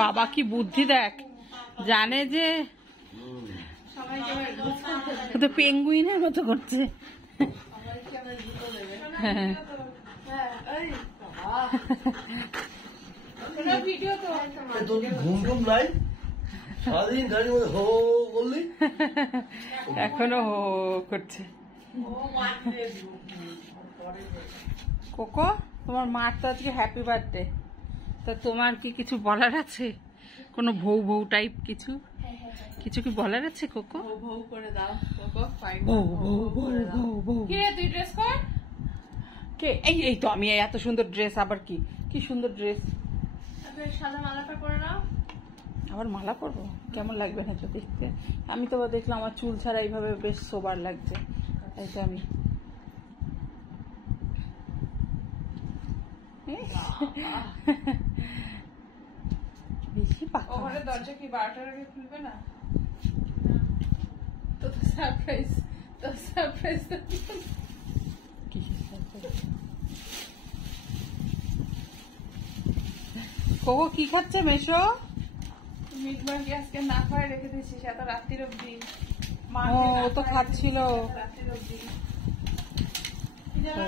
বাবা কি বুদ্ধি দেখ, জানে যে তো পেঙ্গুইনের মতো করছে। এখনো হো করছে। কোকো, তোমার মার তো আজকে হ্যাপি বার্থডে, তো তোমার কি কিছু বলার আছে? কোনো ভৌ ভৌ টাইপ কিছু কিছু কি বলার আছে? কোকো ভৌ করে দাও। কোকো ভৌ ভৌ ভৌ ভৌ ভৌ। কি রে, তুই ড্রেস কর। কে? এই তো আমি, এত সুন্দর ড্রেস, আবার কি কি সুন্দর ড্রেস। সাদা মালাটা পরে নাও। আবার মালা পরবো? কেমন লাগবে না তো দেখতে? আমি তো দেখলাম আমার চুল ছাড়া এইভাবে বেশ সোবার লাগছে, তাই তো আমি বেশি পাকা। ওখানে দরজা কি 12টার আগে খুলবে না? তো সারপ্রাইজ, তো সারপ্রাইজ। কোকো কি খাচ্ছে মেশো? মিট মার্কি আজকে না খাওয়াই রেখে দিয়েছিস এত রাত্রির অব্দি। ও তো খাচ্ছিল। রাত্রির অব্দি কি জানো?